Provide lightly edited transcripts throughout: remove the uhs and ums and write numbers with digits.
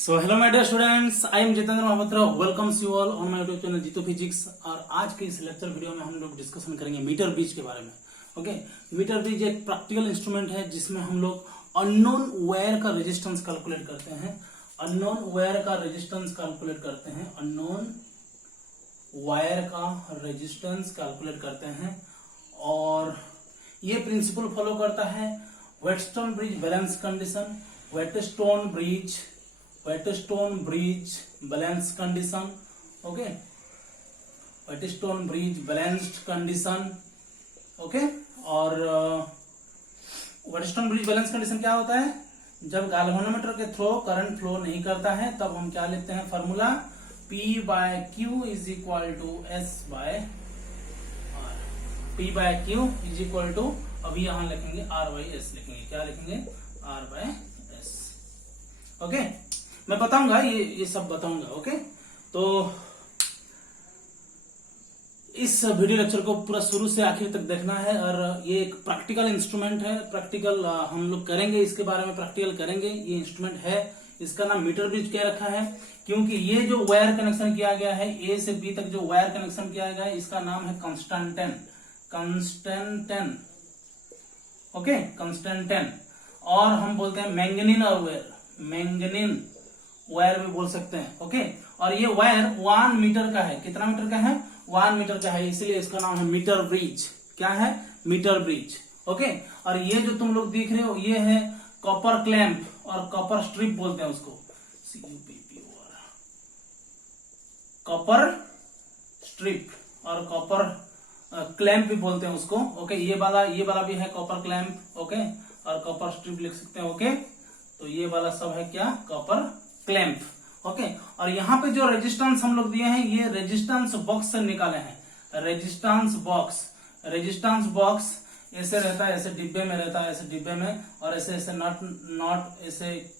So hello my dear students, I am Jitendra Mahapatra, welcomes you all on my YouTube channel Jeeto Physics. और आज के इस lecture video में हम लोग डिस्कशन करेंगे मीटर ब्रिज के बारे में। ओके, मीटर ब्रिज एक प्रैक्टिकल इंस्ट्रूमेंट है जिसमें हम लोग अननोन वायर का रेजिस्टेंस कैलकुलेट करते हैं। अननोन वायर का रेजिस्टेंस कैलकुलेट करते हैं अननोन वायर का रेजिस्टेंस कैलकुलेट करते हैं। और ये प्रिंसिपल फॉलो करता है Wheatstone bridge balance condition, Wheatstone bridge balance condition. Okay, Wheatstone bridge balanced condition. Okay, और वेटस्टोन ब्रिज बैलेंस कंडीशन क्या होता है? जब गैल्वेनोमीटर के थ्रू करंट फ्लो नहीं करता है तब हम क्या लेते हैं formula P bye Q is equal to S by R। P bye Q is equal to, अभी यहां लिखेंगे R बाय S, लिखेंगे क्या लिखेंगे R बाय S। ओके, मैं बताऊंगा ये सब बताऊंगा। ओके, तो इस वीडियो लेक्चर को पूरा शुरू से आखिर तक देखना है। और ये एक प्रैक्टिकल इंस्ट्रूमेंट है, प्रैक्टिकल हम लोग करेंगे, इसके बारे में प्रैक्टिकल करेंगे। ये इंस्ट्रूमेंट है, इसका नाम मीटर ब्रिज क्या रखा है क्योंकि ये जो वायर कनेक्शन किया गया है ए से बी तक, जो वायर कनेक्शन किया गया है इसका नाम है कंस्टेंटेन। ओके, कंस्टेंटेन। और हम बोलते हैं मैंगनीन और वायर, मैंगनीन वायर भी बोल सकते हैं। ओके, और ये वायर 1 मीटर का है। कितना मीटर का है? 1 मीटर का है, इसलिए इसका नाम है मीटर ब्रिज। क्या है? Metre bridge. ओके, और ये जो तुम लोग देख रहे हो ये है कॉपर क्लैंप और कॉपर स्ट्रिप बोलते हैं उसको, कॉपर स्ट्रिप और कॉपर क्लैंप भी बोलते हैं उसको। ओके, ये वाला भी है कॉपर क्लैंप। ओके, और कॉपर स्ट्रिप लिख सकते हैं। ओके, तो ये वाला सब है क्या? Copper clamp. ओके, और यहाँ पे जो रेजिस्टेंस हम लोग दिए हैं ये रेजिस्टेंस बॉक्स से निकाले हैं। रेजिस्टेंस बॉक्स ऐसे रहता है, ऐसे डिब्बे में रहता है, ऐसे डिब्बे में, और ऐसे ऐसे नॉट ऐसे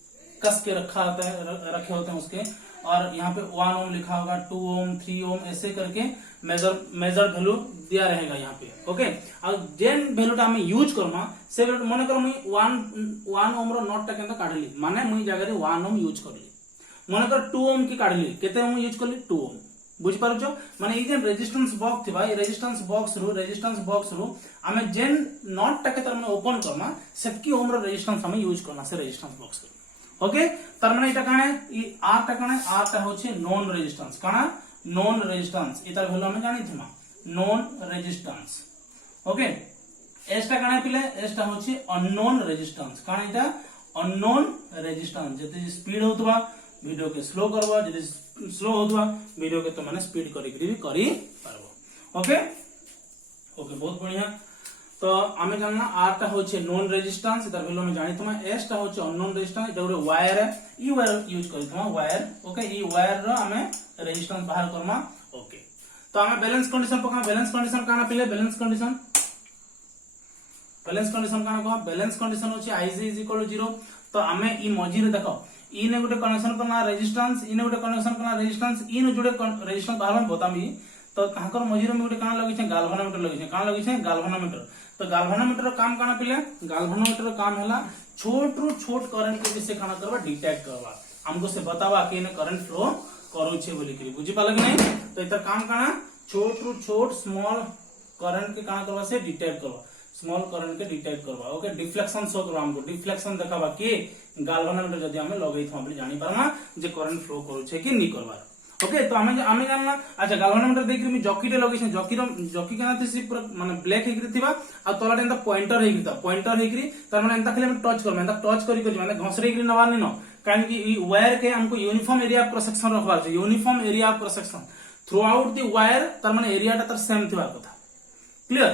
कस के रखे होते हैं उसके। और यहाँ पे 1 ओम लिखा होगा, 2 ओम, 3 ओम, ऐसे करके मेजर वैल्यू दिया रहेगा यहाँ पे। ओके, और जेन वैल्यूटा हमें यूज करमा से मन कर 1 ओम रो नॉट टा केंता काढली, माने मुई जगह 1 ओम यूज करली। मन कर 2 ओम की काढली, केते ओम यूज करली? 2 ओम। बुझ पारुछ? माने ई जेन रेजिस्टेंस बॉक्स थिबा, ई रेजिस्टेंस बॉक्स रो आमे जेन नॉट टा के तर में ओपन करमा सेतकी ओम रो रेजिस्टेंस हमें यूज करना से रेजिस्टेंस बॉक्स। ओके, तर माने इटा काने ई आर टा काने, आर टा होचे नॉन रेजिस्टेंस। काना? Non resistance. इतार वैल्यू हमें जानी थिमा नॉन रेजिस्टेंस। ओके, एस टा काने पिले, एस टा होचे अननोन रेजिस्टेंस। काना इटा? Unknown resistance. जते स्पीड होतबा वीडियो के स्लो करबा, जते स्लो होतबा वीडियो के तो माने स्पीड करी करी पारबो। ओके, ओके, बहुत बढ़िया। तो आमे जानना आर टा होचे नॉन रेजिस्टेंस, इधर वैल्यू में जानी तुमा। एस टा होचे अननोन रेजिस्टेंस, इधर गोटे वायर है, ई वायर यूज करी तुमा वायर। ओके, ई वायर रो आमे रेजिस्टेंस बाहर करमा। ओके, तो आमे बैलेंस कंडीशन पका। बैलेंस कंडीशन काना पिले? बैलेंस कंडीशन काना को? बैलेंस कंडीशन होचे Ig इज इक्वल टू 0। तो आमे ई मझी रे देखो, ई ने गोटे कनेक्शन करना रेजिस्टेंस, ई ने गोटे कनेक्शन करना रेजिस्टेंस, ई ने जोड़े रेजिस्टेंस बाहर में बतामी। तो काहकर मझीर में गोटे काना लगी छे? गाल्वानोमीटर लगी छे। काना लगी छे? गाल्वानोमीटर। तो गाल्वानोमीटर रो काम काना पिले? गाल्वानोमीटर रो काम हैला छोट रु छोट करंट के विषय काना करबा, डिटेक्ट करबा, हमको से बतावा कि ने करंट फ्लो करू छे बोली के। बुझी पाला कि नहीं? तो इतर काम काना छोट रु छोट स्मॉल करंट के काना करबा से डिटेक्ट करबा, स्मॉल करंट के डिटेक्ट करबा। ओके, डिफ्लेक्शन शो करबा, हमको डिफ्लेक्शन देखाबा कि गाल्वानोमीटर जदी हमें लगई थम बोली जानि पारमा जे करंट फ्लो करू छे कि नी करबा। ओके, तो हमें जानना। अच्छा, गाल्वानोमीटर देखि मी जॉकीटे लगई छे, जॉकी केना थिसी पूरा माने ब्लैक हेकरी थिबा आ तलाटे एंता पॉइंटर हेकरी था, पॉइंटर हेकरी तार माने एंता खाली हम टच करबा, एंता टच करी माने घसरे हेकरी नवार नी न, कारण कि ई वायर के हमको uniform area of cross section रखबार छे। Uniform area of cross section throughout the wire, तार माने एरिया ता सेम थिबा कथा। क्लियर?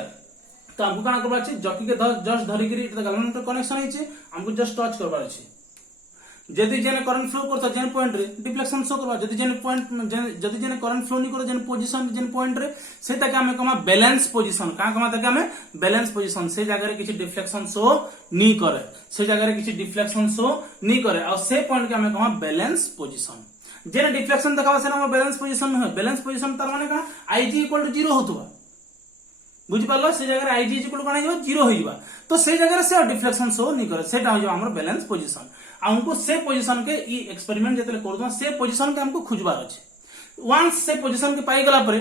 तो हमको काना करबा छे, जॉकी के जस्ट धरी करी एटा गाल्वानोमीटर कनेक्शन है छे, हमको जस्ट टच करबा छे। जदि जेने करंट फ्लो करता जेने पॉइंट रे डिफ्लेक्शन शो करबा, जदि जेने करंट फ्लो नहीं करो जेने पोजीशन जेने पॉइंट रे सेटा के हमें कमा बैलेंस पोजीशन। का कमा तक हमें बैलेंस पोजीशन, से जगह रे किछि डिफ्लेक्शन शो नहीं करे, से जगह रे किछि डिफ्लेक्शन शो नहीं करे, और से पॉइंट के हमें कमा बैलेंस पोजीशन। जेने डिफ्लेक्शन देखावा से ना बैलेंस पोजीशन न हो। बैलेंस पोजीशन तार माने का Ig इक्वल टू 0 होतबा। बुझिपाल? से जगह Ig इक्वल टू 0 हो जिबा, तो से जगह से डिफ्लेक्शन शो नहीं करे, सेटा हो जो हमर बैलेंस पोजीशन। हमको से पोजीशन के ई एक्सपेरिमेंट जेतले करदो से पोजीशन के हमको खुजबार अछि। वंस से पोजीशन के पाई गला परे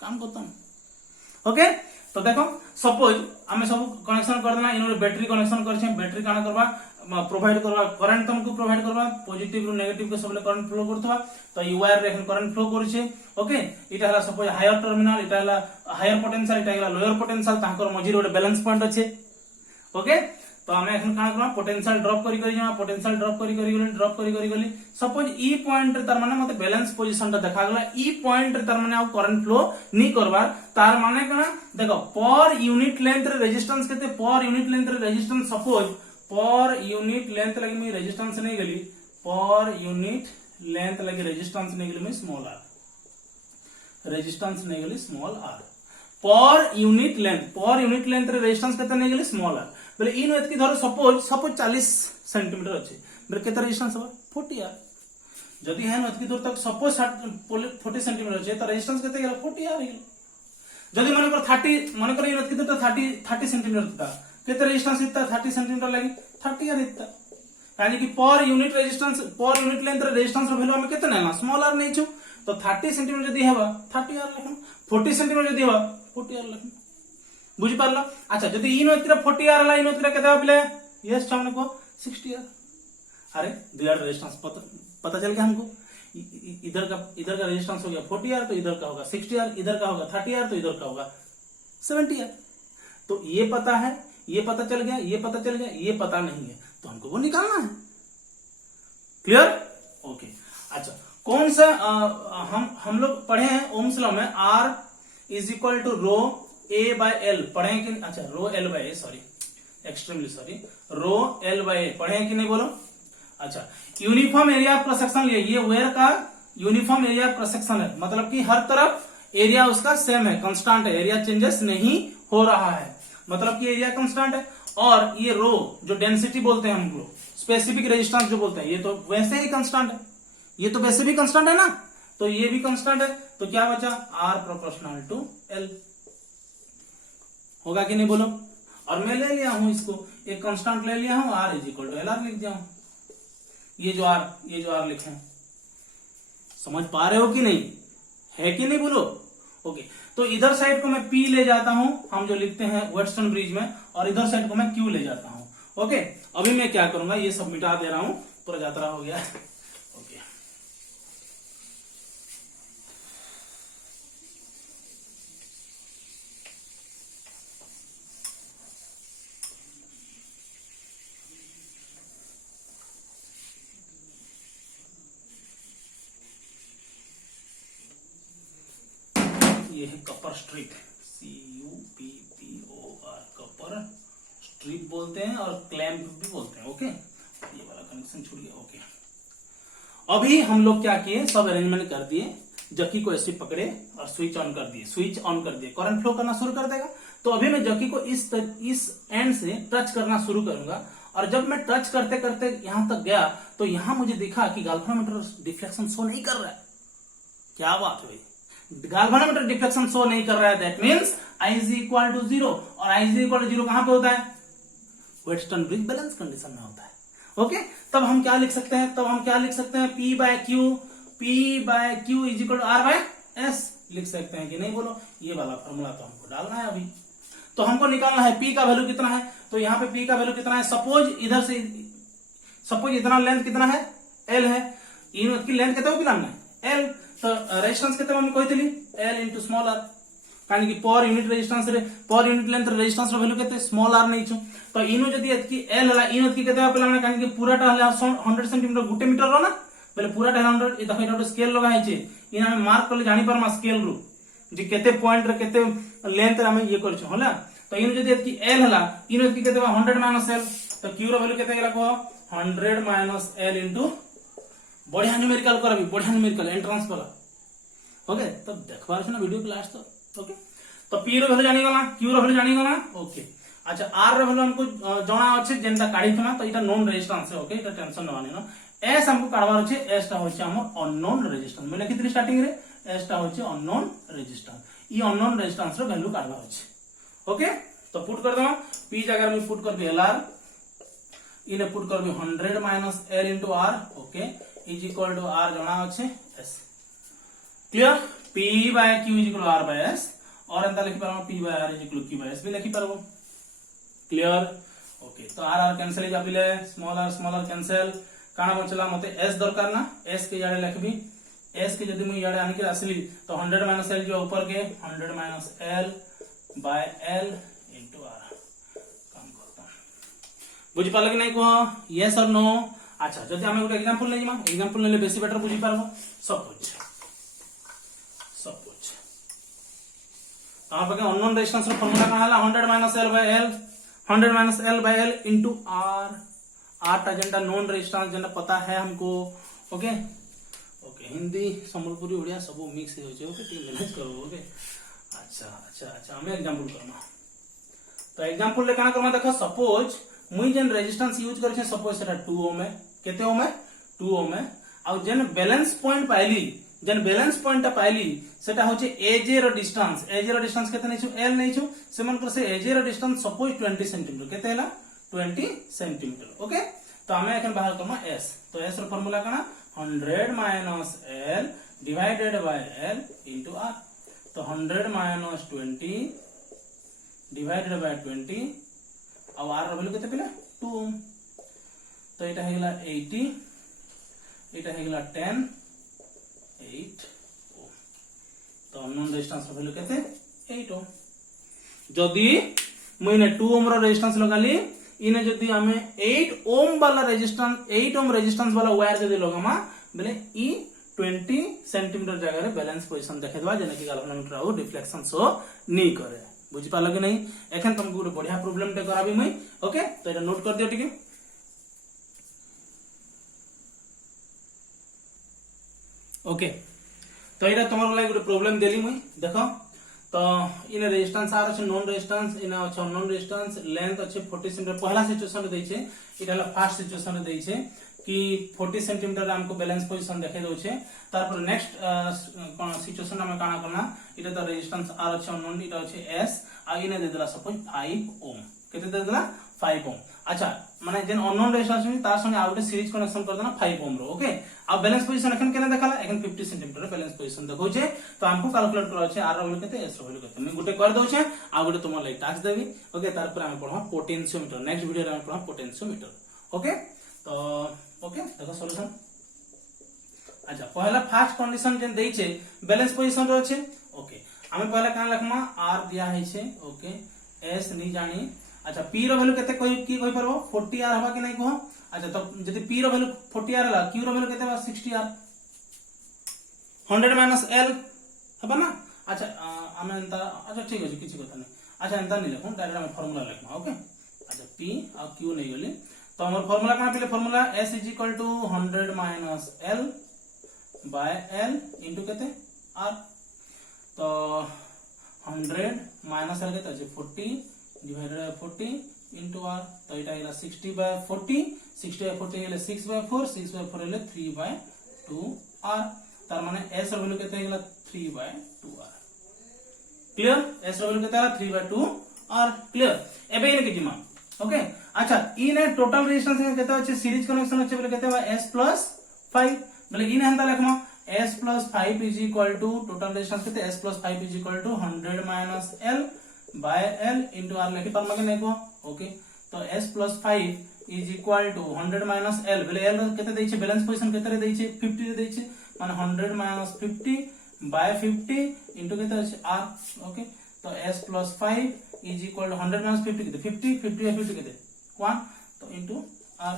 काम खत्म। ओके तो देखो सपोज आमे सब कनेक्शन कर देना इन बैटरी कनेक्शन कर छै बैटरी काना करबा प्रोवाइड करबा करंट तुमको प्रोवाइड करबा पॉजिटिव रु नेगेटिव के सबले करंट फ्लो करथवा तो ई वायर रे करंट फ्लो कर छै। ओके इटा हला सपोज हायर टर्मिनल इटा हला हायर पोटेंशियल इटा हला लोअर पोटेंशियल ताकर मझी रे बैलेंस पॉइंट अछि। ओके तो हमें एखन काना करबा पोटेंशियल ड्रॉप करी करी जामा पोटेंशियल ड्रॉप करी गली सपोज ई पॉइंट रे तार माने मते बैलेंस पोजीशन ता देखा गला ई पॉइंट रे तार माने आ करंट फ्लो नी करबार तार माने कना देखो पर यूनिट लेंथ रे रेजिस्टेंस केते पर यूनिट लेंथ रे रेजिस्टेंस सपोज पर यूनिट लेंथ लगी मी रेजिस्टेंस नहीं गली पर यूनिट लेंथ लगी रेजिस्टेंस नहीं गली मी स्मॉल आर रेजिस्टेंस नहीं गली small R per unit length रे रेजिस्टेंस केते नहीं गली स्मॉल आर बोले इन एतकी धरो सपोज 40 सेंटीमीटर अछि बोले केते रेजिस्टेंस हो 40 आर जदी है एतकी दूर तक सपोज 40 सेंटीमीटर अछि त रेजिस्टेंस केते गेला 40 आर गेला। जदी माने कर 30 माने कर इन एतकी दूर तक 30 सेंटीमीटर था केते रेजिस्टेंस इतना 30 सेंटीमीटर लगी 30 आर इतना यानी कि पर यूनिट रेजिस्टेंस पर यूनिट लेंथ रे रेजिस्टेंस रो वैल्यू हम केते नेला स्मॉल आर नै छु तो 30 सेंटीमीटर जदी हेबा 30 आर लखन 40 सेंटीमीटर जदी हेबा 40 आर लखन बुझी पारला। अच्छा जदी इन एतकी 40 आर ला इन एतकी केते होबले यस हमने को 60 आर अरे दिया रेजिस्टेंस पता चल गया हमको इधर का रेजिस्टेंस हो गया 40 आर तो इधर का होगा 60 आर इधर का होगा 30 आर तो इधर का होगा 70 आर। तो ये पता है ये पता चल गया ये पता चल गया ये पता नहीं है तो हमको वो निकालना है। Clear okay. अच्छा कौन सा हम लोग पढ़े हैं ओम्स लॉ में R is equal to rho A by L पढ़े हैं कि अच्छा rho L by A sorry extremely sorry rho L by A पढ़े हैं कि नहीं बोलो। अच्छा uniform area of cross section लिए ये वेयर का uniform area of cross section है मतलब कि हर तरफ एरिया उसका सेम है कांस्टेंट है एरिया चेंजेस नहीं हो रहा है मतलब कि एरिया कांस्टेंट है। और ये रो जो डेंसिटी बोलते हैं हम लोग स्पेसिफिक रेजिस्टेंस जो बोलते हैं ये तो वैसे ही कांस्टेंट है ये तो वैसे भी कांस्टेंट है ना तो ये भी कांस्टेंट है तो क्या बचा R प्रोपोर्शनल टू L होगा कि नहीं बोलो। और मैं ले लिया हूं इसको एक कांस्टेंट ले लिया हूं R is equal to LR लिख दिया हूं ये जो R लिखे समझ पा रहे हो कि नहीं है कि नहीं बोलो। ओके तो इधर साइड को मैं P ले जाता हूं हम जो लिखते हैं वेटस्टोन ब्रिज में और इधर साइड को मैं Q ले जाता हूं। ओके अभी मैं क्या करूंगा ये सब मिटा दे रहा हूं पूरा यात्रा हो गया। ओके ये है Kapoor strip CUPPOR Kapoor strip बोलते हैं और क्लैंप भी बोलते हैं। ओके ये वाला कनेक्शन छूट गया। ओके अभी हम लोग क्या किए सब अरेंजमेंट कर दिए जकी को ऐसे पकड़े और स्विच ऑन कर दिए करंट फ्लो करना शुरू कर देगा। तो अभी मैं जकी को इस एंड से टच करना शुरू करूंगा और जब मैं टच करते करते यहां तक गया तो यहां मुझे दिखा कि गाल्वेनोमीटर डिफ्लेक्शन शो नहीं कर रहा है। क्या बात हुई गाल्वेनोमीटर डिफ्लेक्शन शो नहीं कर रहा है that means I is equal to 0 और I इज इक्वल टू 0 कहां पे होता है वेटस्टोन ब्रिज बैलेंस कंडीशन में होता है। ओके तब हम क्या लिख सकते हैं P bye Q is equal to R by S लिख सकते हैं कि नहीं बोलो। ये वाला फॉर्मूला तो हमको डालना है अभी तो हमको निकालना है P का वैल्यू कितना है तो यहाँ पे P का वैल्यू कितना है सपोज इतना लेंथ कितना है L है की लेंथ कितना कितना है L तो रेजिस्टेंस कितना हमने कहते L इंटू स्मॉल आर काहे कि पर यूनिट रेजिस्टेंस रे पर यूनिट लेंथ रेजिस्टेंस रो वैल्यू केते स्मॉल r नै छु तो इनो जदी एतकी L हला इनो एतकी केते पेला काहे कि पूराटा हला 100 सेंटीमीटर गुटे मीटर रो ना बेले पूराटा 100 इ देखो एटा स्केल लगा है छे इन हम मार्क करले जानि पर मा स्केल रू जे केते पॉइंट रे केते लेंथ रे हम ये कर छु हला तो इनो जदी एतकी L हला इनो एतकी केते 100 माइनस L तो Q रो वैल्यू केते गेला को 100 माइनस L इनटू बढ़िया न्यूमेरिकल करबी बढ़िया न्यूमेरिकल एंट्रेंस वाला। ओके तो देखबार छै ना वीडियो क्लास तो ओके तो P रो वैल्यू जानि गला Q रो वैल्यू जानि गला। ओके अच्छा R रो वैल्यू हमको जणा अछि जेंता काढी थमा तो इटा नोन रेजिस्टेंस है। ओके इटा टेंशन नवानी ना S हमको काढवार अछि S टा होछि हमर अननोन रेजिस्टेंस मैं लिखितली स्टार्टिंग रे S टा होछि अननोन रेजिस्टेंस ई अननोन रेजिस्टेंस रो वैल्यू काढवार अछि। ओके तो पुट कर दमा P जगह में पुट कर LR इन पुट कर 100 minus L into R okay is equal to R जना अच्छे S clear P by Q is equal R by S और एंता लिखि पारबो P by R is equal Q by S भी लिखि पारबो क्लियर ओके तो आर आर कैंसिल हो जाबिले स्मॉल आर कैंसिल काना बचला मते एस दरकार ना एस के याडे लिखबी एस के जदी मु याडे आनि के आसली तो 100 माइनस एल जो ऊपर के 100 minus L by L into R काम करता बुझी पाले कि नहीं कह यस और नो अच्छा जदी हमें ଗୋଟେ एग्जांपल ले जिमा एग्जांपल लेले बेसी बेटर बुझी पारबो सपोज तार पके अननोन रेजिस्टेंस रो फार्मूला का हला 100 minus L by L 100 minus L by L into R R टा जेंटा नोन रेजिस्टेंस जेंटा पता है हमको ओके ओके हिंदी संबलपुरी उड़िया सब मिक्स हो छै ओके ठीक मैनेज करो ओके अच्छा अच्छा अच्छा हमें एग्जांपल करना तो एग्जांपल ले काना करना देखो सपोज मुई जेन रेजिस्टेंस यूज कर छै सपोज सेटा 2 ओम है केते ओम है 2 ओम है आ जेन बैलेंस पॉइंट पाइली जेन बैलेंस पॉइंट ता पाइली सेटा होचे एजे रो डिस्टेंस केते नै छु एल नै छु सेमन कर से एजे रो डिस्टेंस सपोज 20 सेंटीमीटर केते हला 20 सेंटीमीटर ओके तो हमें एखन बाहर करना एस तो एस रो फार्मूला काना 100 minus L divided by L into R तो 100 माइनस 20 डिवाइडेड बाय 20 अब आर रो वैल्यू केते पेला 2 ओम तो एटा हे गेला 80 एटा हे गेला 10 8 ओम तो अननोन रेजिस्टेंस रो वैल्यू केते 8 ओम जदी मइने 2 ओम रो रेजिस्टेंस लगाली इने जदी हमें 8 ओम वाला रेजिस्टेंस 8 ओम रेजिस्टेंस वाला वायर जदी लगामा बेले ई 20 सेंटीमीटर जगह रे बैलेंस पोजीशन देखेदवा जेने कि गैल्वेनोमीटर आउ रिफ्लेक्शन शो नी करे बुझी पालो कि नहीं एखन तुमको ଗୋଟେ बढ़िया प्रॉब्लम टे कराबी मई ओके तो एटा नोट कर दियो ठीक है ओके तो एटा तुमर लागि ଗୋଟେ प्रॉब्लम देली मई देखो तो इन रेजिस्टेंस आर अछि नॉन रेजिस्टेंस इन अछि नॉन रेजिस्टेंस लेंथ अछि 40 सेंटीमीटर पहला सिचुएशन रे दै छै इटा ला फर्स्ट सिचुएशन रे दै छै कि 40 सेंटीमीटर रे हमको बैलेंस पोजीशन देखे दउ छै तार पर नेक्स्ट कोन सिचुएशन में काना करना इटा तो रेजिस्टेंस आर अछि नॉन इटा अछि एस आ इने दे देला सपोज 5 ओम केते दे देला 5 ओम अच्छा माने जेन अननोन रेजिस्टेंस में तार संगे आउटे सीरीज कनेक्शन कर देना 5 ओम रो ओके अब बैलेंस पोजीशन एखन केना देखाला एखन 50 सेंटीमीटर रे बैलेंस पोजीशन देखौ छै तो हमको कैलकुलेट करा छै आर रो वैल्यू केते एस रो वैल्यू केते मैं गुटे कर दउ छै आ गुटे तुम लागि टास्क देबी ओके तार पर हम पढा पोटेंशियोमीटर नेक्स्ट वीडियो रे हम पढा पोटेंशियोमीटर ओके तो ओके देखो सॉल्यूशन अच्छा पहला फर्स्ट कंडीशन जेन देइ छै बैलेंस पोजीशन रो छै ओके हमें पहला कान लिखमा आर दिया है छै ओके एस नहीं जानी अच्छा पी रो वैल्यू केते कोई की कोइ परबो 40 आर हबा कि नहीं कहो अच्छा तो जदी पी रो वैल्यू 40 आर हला क्यू रो वैल्यू केते बा 60 आर 100 माइनस एल हबा ना अच्छा हमें एंता अच्छा ठीक है किछि कथा नहीं अच्छा एंता नहीं लिखो डायरेक्ट हम फार्मूला लिखमा ओके अच्छा पी और क्यू नहीं गली तो हमर फार्मूला काना पहले formula s = 100 minus l by l into केते r तो 100 माइनस l केते अछि 40 डिवाइडेड बाय 40 इनटू r तो एटा हैला 60 बाय 40 60 बाय 40 हैला 6 बाय 4 6 बाय 4 हैला 3 बाय 2 r तार माने s रो वैल्यू केते हैला 3 बाय 2 r क्लियर s रो वैल्यू केते हैला 3 बाय 2 r क्लियर एबे इने किजिमा ओके अच्छा इने टोटल रेजिस्टेंस में केते अछि सीरीज कनेक्शन अछि बोले केते बा s+5 बोले इने हंता लिखमा s+5 is equal to total resistance केते s+5 is equal to 100 minus l by l into r लिखि पर मगे नै को ओके तो s+5 is equal to 100 minus l बोले l केते दै छै बैलेंस पोजीशन केते रे दै छै 50 रे दै छै माने 100 माइनस 50 बाय 50 इनटू केते अछि r ओके तो s+5 is equal to 100 minus 50 केते 50 50 बाय 50 केते 1 तो इनटू r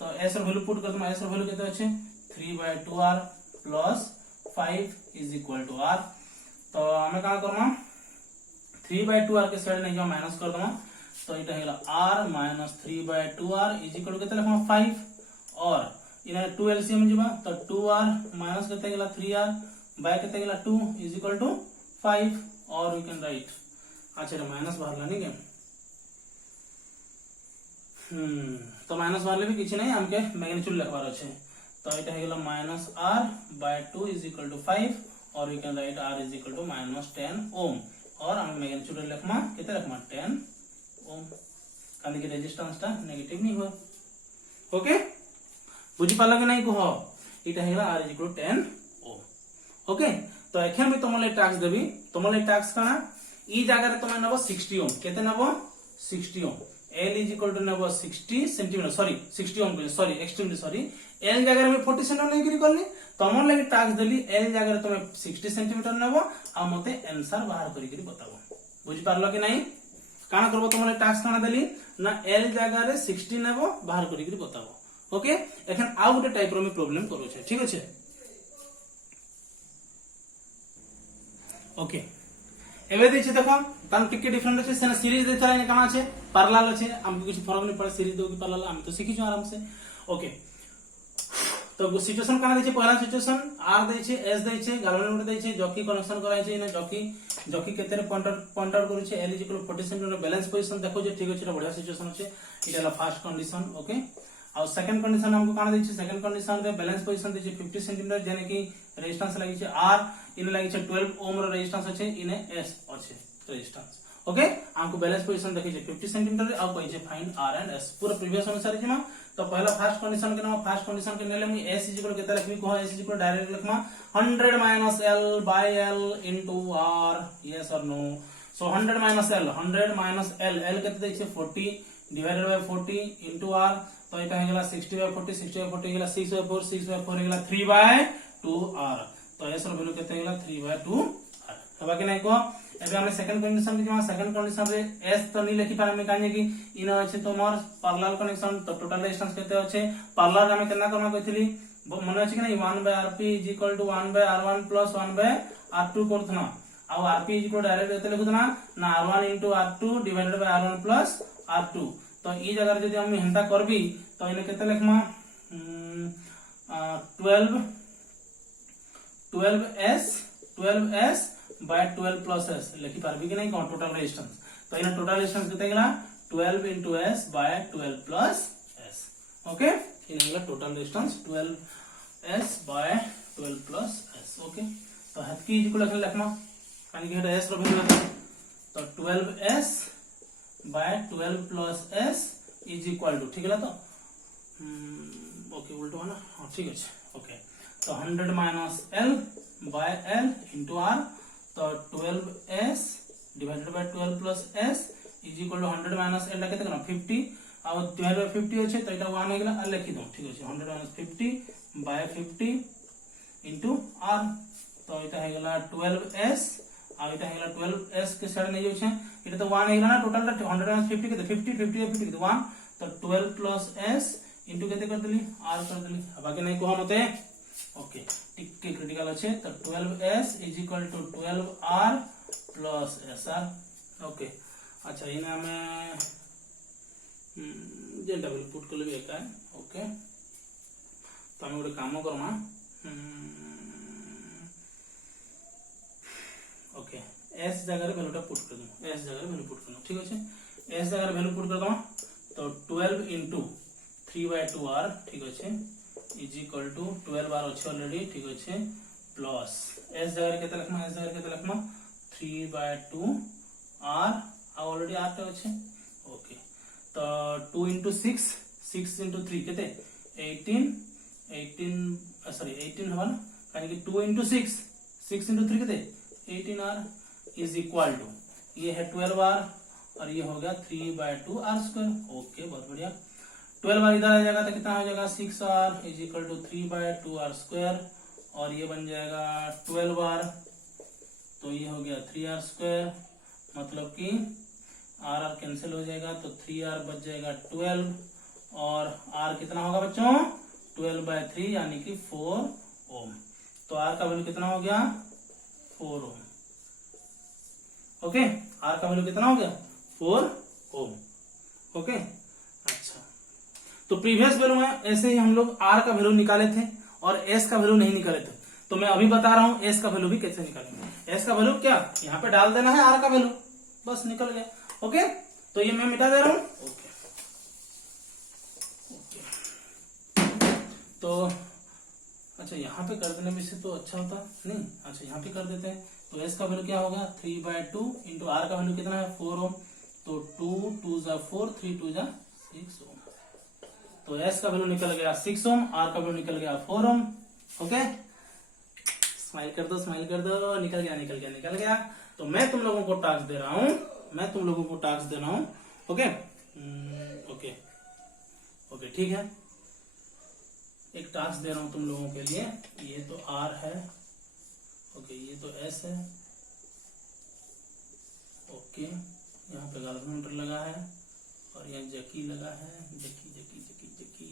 तो s रो वैल्यू पुट कर दम s रो वैल्यू केते अछि 3 by 2r plus 5 is equal to r तो हमें का करना 3 बाय 2r के साइड नहीं जो माइनस कर दमा तो इटा हेला r minus 3 by 2r is equal to केते लिखमा 5 और इने 2 एलसीएम जिबा तो 2r माइनस केते गेला 3r बाय केते गेला 2 इज इक्वल टू 5 और वी कैन राइट अच्छा रे माइनस बाहरला नहीं के तो माइनस बाहरले भी किछि नहीं हमके मैग्नीट्यूड लिखबार अछि तो इटा हेला minus r by 2 is equal to 5 और we can write r is equal to minus 10 ohm और हम मैग्नीट्यूड लिखमा केते लिखमा 10 ओम कांदी के रेजिस्टेंस ता नेगेटिव नहीं हो ओके बुझी पाल कि नहीं कह इटा हेला r is equal to 10 ohm okay तो एखन मैं तुमले टैक्स देबी तुमले टैक्स काना ई जगह रे तुम नबो 60 ओम केते नबो 60 ohm L is equal to नबो 60 centimetre sorry 60 ohm sorry extremely sorry L जगह में 40 सेंटीमीटर नहीं करली तुम लगे टैक्स देली L जगह तुम 60 सेंटीमीटर नबो आ मते आंसर बाहर करी करी बताबो बुझी पारलो कि नहीं काना करबो तुम लगे टैक्स काना देली ना L जगह रे 60 नबो बाहर करी करी बताबो ओके एखन आ गुटे टाइप रो में प्रॉब्लम करू छै ठीक अछि ओके एबे दै छै देखो तन टिके डिफरेंट अछि सेना सीरीज दे चला काना छै पैरेलल अछि हमको कुछ फर्क नहीं पड़े सीरीज दो की पैरेलल हम तो सीखी जो आराम से ओके तो सिचुएशन काना दै छै पहला सिचुएशन r दै छै s दै छै गाल्वेनोमीटर दै छै जॉकी कनेक्शन कराय छै ना जॉकी केते रे पॉइंट आउट करू छै L equal 40 centimetre balance position देखो जे ठीक अछि बढ़िया सिचुएशन अछि इटाला फर्स्ट कंडीशन ओके और सेकंड कंडीशन हमको काना दै छै सेकंड कंडीशन रे बैलेंस पोजीशन दै छै 50 सेंटीमीटर जेने की रेजिस्टेंस लागि छै r इने लागि छै 12 ओम रो रेजिस्टेंस अछि इने s अछि रेजिस्टेंस ओके हमको बैलेंस पोजीशन देखै छै 50 सेंटीमीटर अब कहै छै फाइंड r एंड s पूरा प्रीवियस अनुसार जिमा तो पहला फर्स्ट कंडीशन के नाम फर्स्ट कंडीशन के नेले मी s इक्वल केते लिखबी को s equal direct लिखमा 100 minus l by l into r yes or no so 100 minus l 100 minus l l केते दै छै 40 divided by 40 into r तो एटा हे गेला 60 by 40 60 by 40 हे गेला 6 by 4 6 by 4 हे गेला 3 by 2 r तो s रो वैल्यू केते हे गेला 3 by 2 r हबा कि नै को एबे हमने सेकंड कंडीशन के सेकंड कंडीशन रे s तो नहीं लिखि पारे में काने कि इना अछि तोमर पैरेलल कनेक्शन तो टोटल रेजिस्टेंस केते अछि पैरेलल हमें केना करना कहथली मन अछि कि नहीं 1 by rp is equal to 1 by r1 plus 1 by r2 करथना आ rp is equal डायरेक्ट केते लिखुतना ना r1 into r2 divided by r1 plus r2 तो ई जगह जदी हम हेंता करबी तो इने केते लिखमा 12s by 12 plus s लिखि पारबी कि नहीं कोन टोटल रेजिस्टेंस तो इने टोटल रेजिस्टेंस केते गेला 12 into s by 12 plus s okay इने गेला total resistance 12s by 12 plus s okay तो हतकी इक्वल लिखमा कानी कि हेटा s रो वैल्यू तो 12s by 12 plus s is equal to ठीक है तो ओके उल्टा है ना हां ठीक है ओके तो 100 minus l by l into r तो 12s divided by 12 plus s is equal to 100 minus l केते करना 50 और divided by 50 अछि तो एटा 1 हे गेला आ लिखि दो ठीक अछि 100 minus 50 by 50 into r तो एटा हे गेला 12s आ एटा हे गेला 12s के साइड नै छै एटा तो 1 हे गेला ना टोटल 100 minus 50 के 50 50 50 के 1 तो 12 plus s into केते कर देली r कर देली बाकी नै को मते ओके टिक क्रिटिकल अछि तो 12s is equal to 12r plus sr okay अच्छा इने हमें जे डबल पुट कर लेबे का ओके तो हम ଗୋଟେ काम करमा ओके s जगह रे वैल्यूटा पुट कर दो s जगह रे वैल्यू पुट कर दो ठीक अछि s जगह रे वैल्यू पुट कर दो तो 12 into 3 by 2r ठीक अछि is equal to 12 बार अछि ऑलरेडी ठीक अछि प्लस s जगह केते लिखमा s जगह केते लिखमा 3 by 2 r ऑलरेडी r ते अछि ओके तो 2 into 6 6 into 3 केते 18 सॉरी 18 हवन काहे कि 2 into 6 6 into 3 केते 18r is equal to ये है 12r और ये हो गया 3 by 2 r square ओके बहुत बढ़िया 12 बार इधर आ जाएगा तो कितना हो जाएगा 6r is equal to 3 by 2r square और ये बन जाएगा 12 बार तो ये हो गया 3r स्क्वायर मतलब कि r कैंसिल हो जाएगा तो 3r बच जाएगा 12 और r कितना होगा बच्चों 12 by 3 यानी कि 4 ओम तो r का वैल्यू कितना हो गया 4 ओम ओके r का वैल्यू कितना हो गया 4 ओम ओके अच्छा तो प्रीवियस वैल्यू में ऐसे ही हम लोग r का वैल्यू निकाले थे और s का वैल्यू नहीं निकाले थे तो मैं अभी बता रहा हूं s का वैल्यू भी कैसे निकालेंगे s का वैल्यू क्या यहाँ पे डाल देना है r का वैल्यू बस निकल गया ओके तो ये मैं मिटा दे रहा हूं ओके तो अच्छा यहाँ पे कर देने में से तो अच्छा होता नहीं अच्छा यहाँ पे कर देते हैं तो s का वैल्यू क्या होगा 3 by 2 इंटू r का वैल्यू कितना है 4 ओम तो 2 2 जा 4 3 2 जा 6 ओम तो एस का वैल्यू निकल गया 6 ओम, आर का वैल्यू निकल गया 4 ओम। ओके, स्माइल कर दो, स्माइल कर दो, निकल गया निकल गया निकल गया। तो मैं तुम लोगों को टास्क दे रहा हूं, मैं तुम लोगों को टास्क दे रहा हूं। ओके ओके ओके, ठीक है, एक टास्क दे रहा हूं तुम लोगों के लिए। ये तो आर है, ओके, ये तो एस है, ओके, यहाँ पे गैल्वेनोमीटर लगा है और यहाँ जकी लगा है, जकी जकी जकी जकी।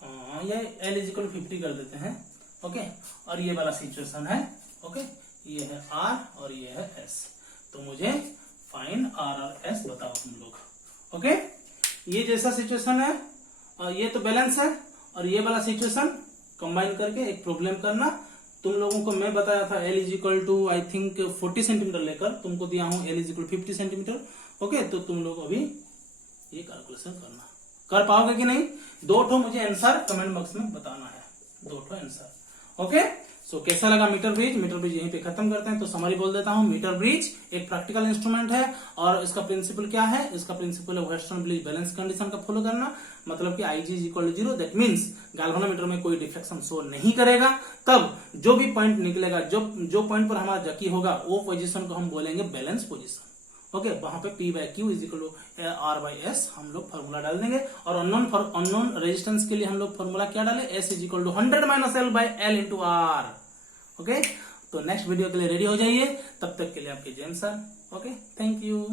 हाँ, ये L = 50 कर देते हैं। ओके, और ये वाला सिचुएशन है। ओके, ये है R और ये है S। तो मुझे फाइंड R और S बताओ तुम लोग। ओके, ये जैसा सिचुएशन है, ये तो बैलेंस है, और ये वाला सिचुएशन कंबाइन करके एक प्रॉब्लम करना। तुम लोगों को मैं बताया था L = आई थिंक 40 सेंटीमीटर लेकर, तुमको दिया हूं L = 50 सेंटीमीटर। ओके, तो तुम लोग अभी ये कैलकुलेशन करना, कर पाओगे कि नहीं? 2 ठो मुझे आंसर कमेंट बॉक्स में बताना है, 2 ठो आंसर। ओके, सो कैसा लगा मीटर ब्रिज? मीटर ब्रिज यहीं पे खत्म करते हैं। तो समरी बोल देता हूं, मीटर ब्रिज एक प्रैक्टिकल इंस्ट्रूमेंट है और इसका प्रिंसिपल क्या है? इसका प्रिंसिपल है वेस्टर्न ब्रिज बैलेंस कंडीशन का फॉलो करना। मतलब कि IG = 0, दैट मीन्स गैल्वेनोमीटर में कोई डिफ्लेक्शन शो नहीं करेगा। तब जो भी पॉइंट निकलेगा, जो पॉइंट पर हमारा जकी होगा, वो पोजीशन को हम बोलेंगे बैलेंस पोजीशन। ओके, वहां पे P/Q = R/S हम लोग फॉर्मूला डाल देंगे। और अननोन रेजिस्टेंस के लिए हम लोग फॉर्मूला क्या डाले? S = 100 - L/L × R। ओके, तो नेक्स्ट वीडियो के लिए रेडी हो जाइए। तब तक के लिए आपके Jain sir. Okay, thank you.